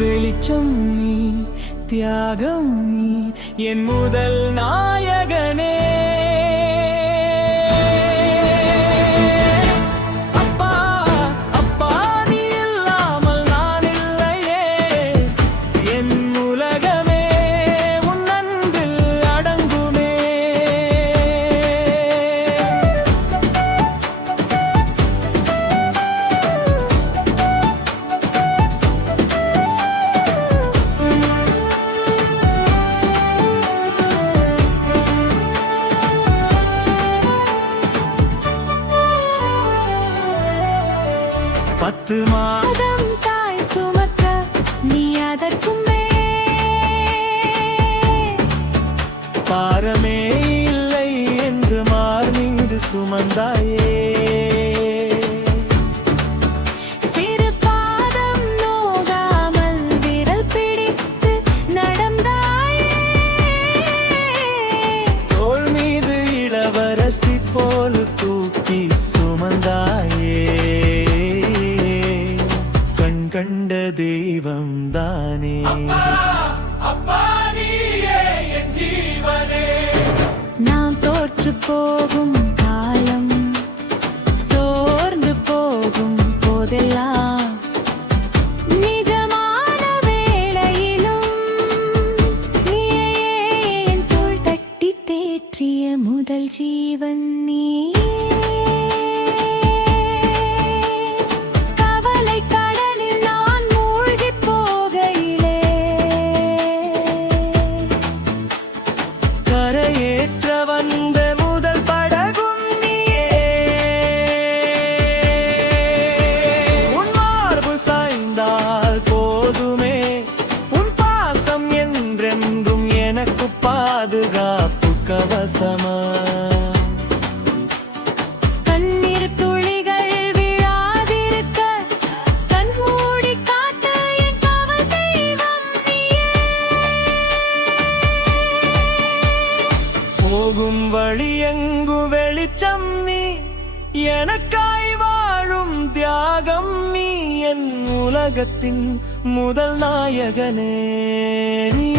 வெளிச்சம் நீ, தியாகம் நீ, என் முதல் நாயகனே. அப்பா அப்பா நீ இல்லாமல் நான் இல்லையே, என் உலகமே உன் அன்பில் அடங்குமே. பத்து மாதம் தாய் சுமக்க நீ அதற்குமே பாரமே இல்லை என்று மார் மீது சுமந்தாயே. சிறு பாதம் நோகாமல் விரல் பிடித்து நடந்தாயே. தோள் மீது இளவரசி போல் தூக்கி சுமந்தாயே. கண்ட தெய்வம் தானே. நாம் தோற்று போகும் காலம், சோர்ந்து போகும் போதெல்லாம், நிஜமான வேளையிலும் நீயே என் தோள் தட்டி தேற்றிய முதல் ஜீவன் நீ. பாதுகாப்பு கவசமா கண்ணீர் துளிகள் விழாதிருக்க கண்மூடி காத்த என் காவல் தெய்வம் நீயே. போகும் வழி எங்கு வெளிச்சம் நீ, எனக்காய் வாழும் தியாகம் நீ, என் உலகத்தின் முதல் நாயகனே நீ.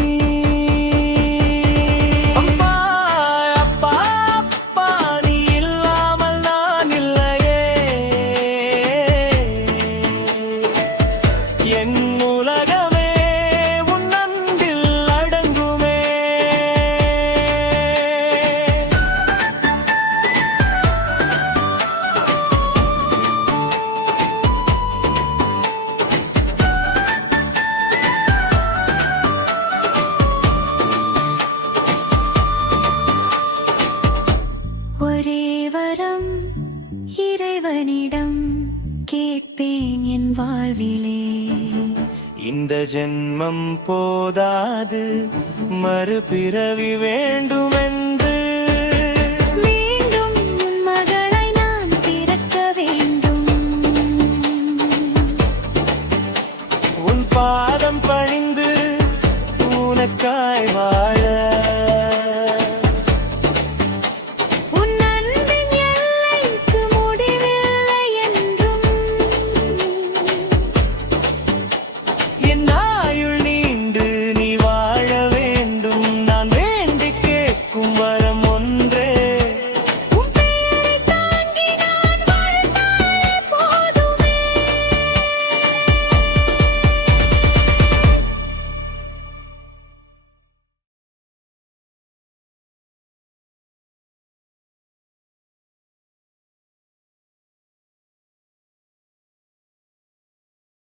என் உலகமே உன் அன்பில் அடங்குமே. ஒரே வரம் இறைவனிடம் கேட்பேன் என் வாழ்விலே. இந்த ஜென்மம் போதாது, மறுபிறவி வேண்டுமென்று. மீண்டும் உன் மகளை நான் பிறக்க வேண்டும். உன் பாதம் பணிந்து உனக்காய் வாழ. என்ன